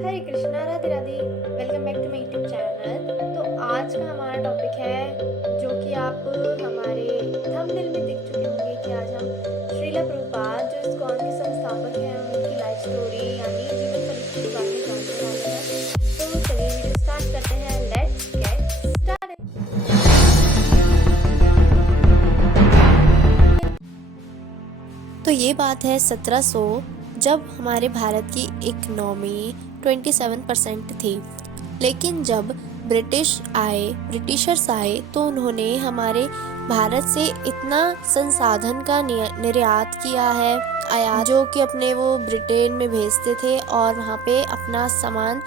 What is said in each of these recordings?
Hare Krishna, Radhe Radhe. Welcome back to my YouTube channel. तो आज का हमारा टॉपिक है जो कि आप हमारे थंबनेल में देख चुके होंगे कि आज हम श्रीला प्रभुपाद जो इस्कॉन के संस्थापक हैं उनकी लाइफ स्टोरी यानी जीवन परिचय के बारे में जानने वाले हैं। तो चलिए वीडियो स्टार्ट करते हैं। Let's get started. तो ये बात है 1700, जब हमारे भारत की इकनॉमी 27% थी। लेकिन जब ब्रिटिशर्स आए तो उन्होंने हमारे भारत से इतना संसाधन का निर्यात किया है, आयात, जो कि अपने वो ब्रिटेन में भेजते थे और वहाँ पे अपना सामान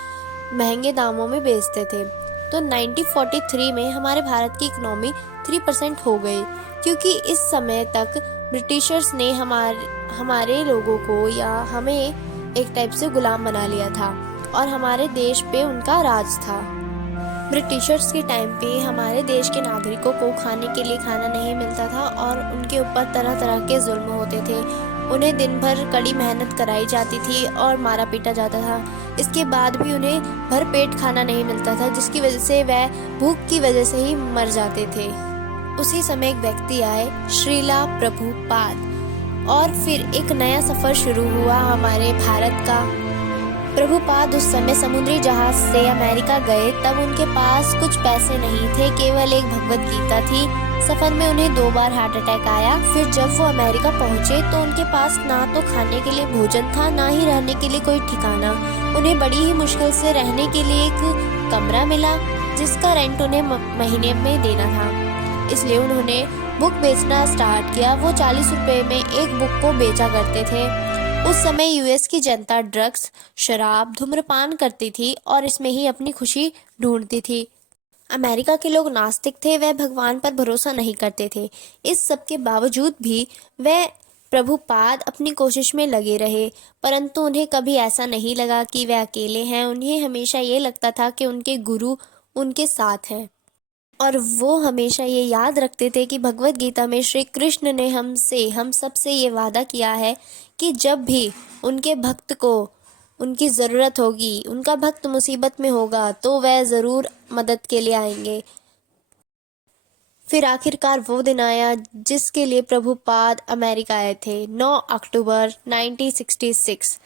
महंगे दामों में बेचते थे। तो 1943 में हमारे भारत की इकनॉमी 3% हो गई, क्योंकि इस समय तक ब्रिटिशर्स ने हमारे लोगों को या हमें एक टाइप से गुलाम बना लिया था और हमारे देश पे उनका राज था। ब्रिटिशर्स के टाइम पे हमारे देश के नागरिकों को खाने के लिए खाना नहीं मिलता था और उनके ऊपर तरह तरह के जुल्म होते थे। उन्हें दिन भर कड़ी मेहनत कराई जाती थी और मारा पीटा जाता था। इसके बाद भी उन्हें भर पेट खाना नहीं मिलता था, जिसकी वजह से वह भूख की वजह से ही मर जाते थे। उसी समय एक व्यक्ति आए, श्रीला प्रभुपाद, और फिर एक नया सफर शुरू हुआ हमारे भारत का। प्रभुपाद उस समय समुद्री जहाज से अमेरिका गए, तब उनके पास कुछ पैसे नहीं थे, केवल एक भगवत गीता थी। सफर में उन्हें 2 बार हार्ट अटैक आया। फिर जब वो अमेरिका पहुंचे तो उनके पास ना तो खाने के लिए भोजन था, ना ही रहने के लिए कोई ठिकाना। उन्हें बड़ी ही मुश्किल से रहने के लिए एक कमरा मिला, जिसका रेंट उन्हें महीने में देना था। इसलिए उन्होंने बुक बेचना स्टार्ट किया। वो 40 रुपए में एक बुक को बेचा करते थे। उस समय यूएस की जनता ड्रग्स, शराब, धूम्रपान करती थी और इसमें ही अपनी खुशी ढूंढती थी। अमेरिका के लोग नास्तिक थे, वह भगवान पर भरोसा नहीं करते थे। इस सब के बावजूद भी वह प्रभुपाद अपनी कोशिश में लगे रहे, परंतु उन्हें कभी ऐसा नहीं लगा कि वह अकेले हैं। उन्हें हमेशा ये लगता था कि उनके गुरु उनके साथ हैं। और वो हमेशा ये याद रखते थे कि भगवत गीता में श्री कृष्ण ने हम सबसे ये वादा किया है कि जब भी उनके भक्त को उनकी ज़रूरत होगी, उनका भक्त मुसीबत में होगा, तो वह ज़रूर मदद के लिए आएंगे। फिर आखिरकार वो दिन आया जिसके लिए प्रभुपाद अमेरिका आए थे, 9 अक्टूबर 1966।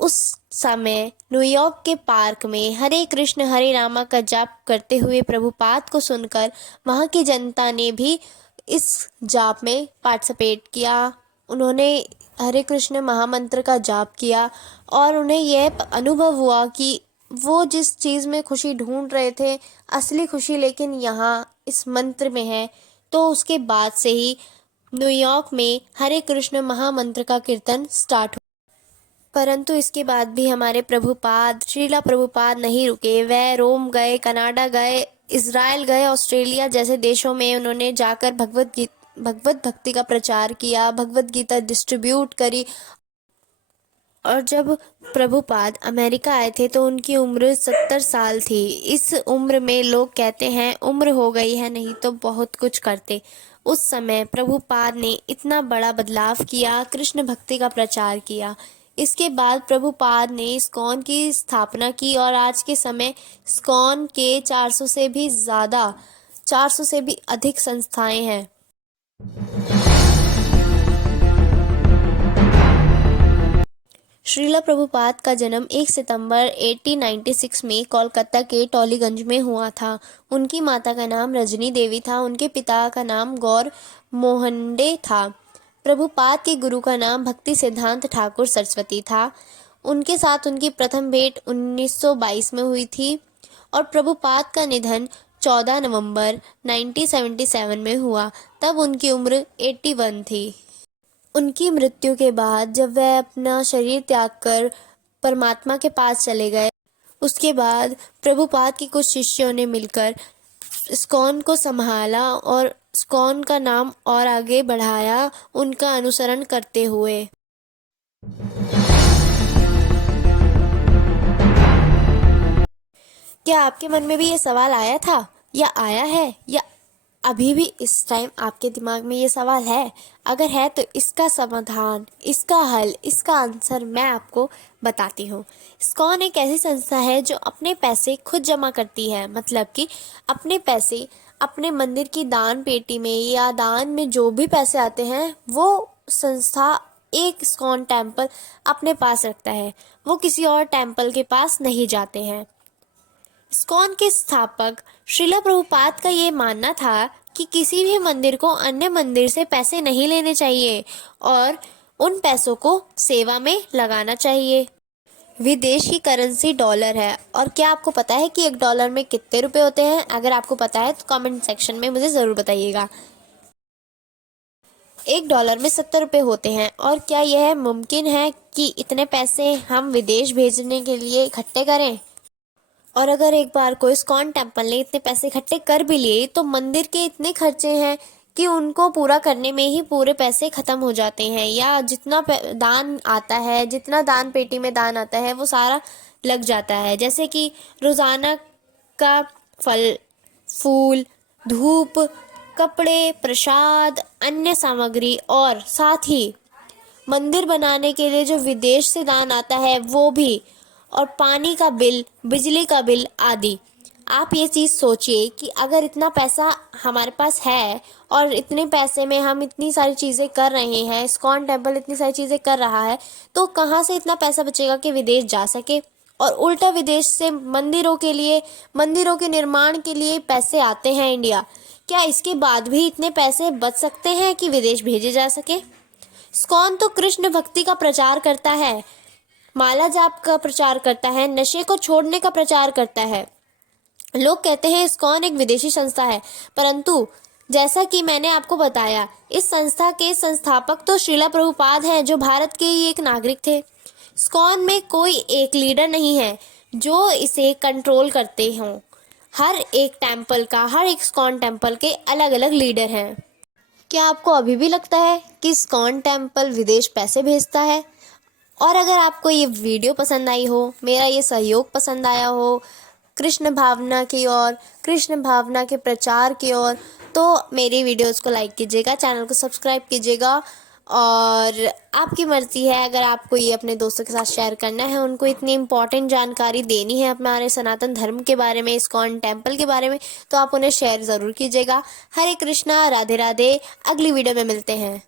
उस समय न्यूयॉर्क के पार्क में हरे कृष्ण हरे रामा का जाप करते हुए प्रभुपाद को सुनकर वहाँ की जनता ने भी इस जाप में पार्टिसिपेट किया। उन्होंने हरे कृष्ण महामंत्र का जाप किया और उन्हें यह अनुभव हुआ कि वो जिस चीज़ में खुशी ढूंढ रहे थे, असली खुशी लेकिन यहाँ इस मंत्र में है। तो उसके बाद से ही न्यूयॉर्क में हरे कृष्ण महामंत्र का कीर्तन स्टार्ट हुआ। परंतु इसके बाद भी हमारे प्रभुपाद, श्रीला प्रभुपाद नहीं रुके। वह रोम गए, कनाडा गए, इज़राइल गए, ऑस्ट्रेलिया जैसे देशों में उन्होंने जाकर भगवत भक्ति का प्रचार किया, भगवत गीता डिस्ट्रीब्यूट करी। और जब प्रभुपाद अमेरिका आए थे तो उनकी उम्र 70 साल थी। इस उम्र में लोग कहते हैं उम्र हो गई है, नहीं तो बहुत कुछ करते। उस समय प्रभुपाद ने इतना बड़ा बदलाव किया, कृष्ण भक्ति का प्रचार किया। इसके बाद प्रभुपाद ने इस्कॉन की स्थापना की और आज के समय इस्कॉन के 400 से भी अधिक संस्थाएं हैं। श्रीला प्रभुपाद का जन्म 1 सितंबर 1896 में कोलकाता के टॉलीगंज में हुआ था। उनकी माता का नाम रजनी देवी था। उनके पिता का नाम गौर मोहनडे था। प्रभुपाद के गुरु का नाम भक्ति सिद्धांत ठाकुर सरस्वती था। उनके साथ उनकी प्रथम भेंट 1922 में हुई थी और प्रभुपाद का निधन 14 नवंबर 1977 में हुआ। तब उनकी उम्र 81 थी। उनकी मृत्यु के बाद जब वह अपना शरीर त्याग कर परमात्मा के पास चले गए, उसके बाद प्रभुपाद के कुछ शिष्यों ने मिलकर इस्कॉन को संभाला और इस्कॉन का नाम और आगे बढ़ाया, उनका अनुसरण करते हुए। क्या आपके मन में भी ये सवाल आया था या आया है या अभी भी इस टाइम आपके दिमाग में ये सवाल है? अगर है तो इसका समाधान, इसका हल, इसका आंसर मैं आपको बताती हूँ। इस्कॉन एक ऐसी संस्था है जो अपने पैसे खुद जमा करती है, मतलब कि अपने पैसे अपने मंदिर की दान पेटी में या दान में जो भी पैसे आते हैं वो संस्था एक इस्कॉन टेम्पल अपने पास रखता है, वो किसी और टेम्पल के पास नहीं जाते हैं। इस्कॉन के स्थापक श्रीला प्रभुपाद का ये मानना था कि किसी भी मंदिर को अन्य मंदिर से पैसे नहीं लेने चाहिए और उन पैसों को सेवा में लगाना चाहिए। विदेश की करेंसी डॉलर है, और क्या आपको पता है कि $1 में कितने रुपए होते हैं? अगर आपको पता है तो कमेंट सेक्शन में मुझे ज़रूर बताइएगा। $1 में 70 रुपये होते हैं। और क्या यह मुमकिन है कि इतने पैसे हम विदेश भेजने के लिए इकट्ठे करें? और अगर एक बार को इस्कॉन टेम्पल ने इतने पैसे इकट्ठे कर भी लिए तो मंदिर के इतने खर्चे हैं कि उनको पूरा करने में ही पूरे पैसे ख़त्म हो जाते हैं, या जितना दान आता है, जितना दान पेटी में दान आता है वो सारा लग जाता है। जैसे कि रोज़ाना का फल, फूल, धूप, कपड़े, प्रसाद, अन्य सामग्री और साथ ही मंदिर बनाने के लिए जो विदेश से दान आता है वो भी, और पानी का बिल, बिजली का बिल आदि। आप ये चीज़ सोचिए कि अगर इतना पैसा हमारे पास है और इतने पैसे में हम इतनी सारी चीज़ें कर रहे हैं, इस्कॉन टेम्पल इतनी सारी चीज़ें कर रहा है, तो कहाँ से इतना पैसा बचेगा कि विदेश जा सके? और उल्टा विदेश से मंदिरों के लिए, मंदिरों के निर्माण के लिए पैसे आते हैं इंडिया। क्या इसके बाद भी इतने पैसे बच सकते हैं कि विदेश भेजे जा सके? इस्कॉन तो कृष्ण भक्ति का प्रचार करता है, माला जाप का प्रचार करता है, नशे को छोड़ने का प्रचार करता है। लोग कहते हैं इस्कॉन एक विदेशी संस्था है, परंतु जैसा कि मैंने आपको बताया, इस संस्था के संस्थापक तो श्रीला प्रभुपाद हैं, जो भारत के ही एक नागरिक थे। इस्कॉन में कोई एक लीडर नहीं है जो इसे कंट्रोल करते हों। हर एक टेम्पल का, हर एक इस्कॉन टेम्पल के अलग अलग लीडर हैं। क्या आपको अभी भी लगता है कि इस्कॉन टेम्पल विदेश पैसे भेजता है? और अगर आपको ये वीडियो पसंद आई हो, मेरा ये सहयोग पसंद आया हो कृष्ण भावना की ओर, कृष्ण भावना के प्रचार की ओर, तो मेरी वीडियोस को लाइक कीजिएगा, चैनल को सब्सक्राइब कीजिएगा। और आपकी मर्ज़ी है, अगर आपको ये अपने दोस्तों के साथ शेयर करना है, उनको इतनी इम्पॉर्टेंट जानकारी देनी है हमारे सनातन धर्म के बारे में, इस्कॉन टेम्पल के बारे में, तो आप उन्हें शेयर ज़रूर कीजिएगा। हरे कृष्णा, राधे राधे। अगली वीडियो में मिलते हैं।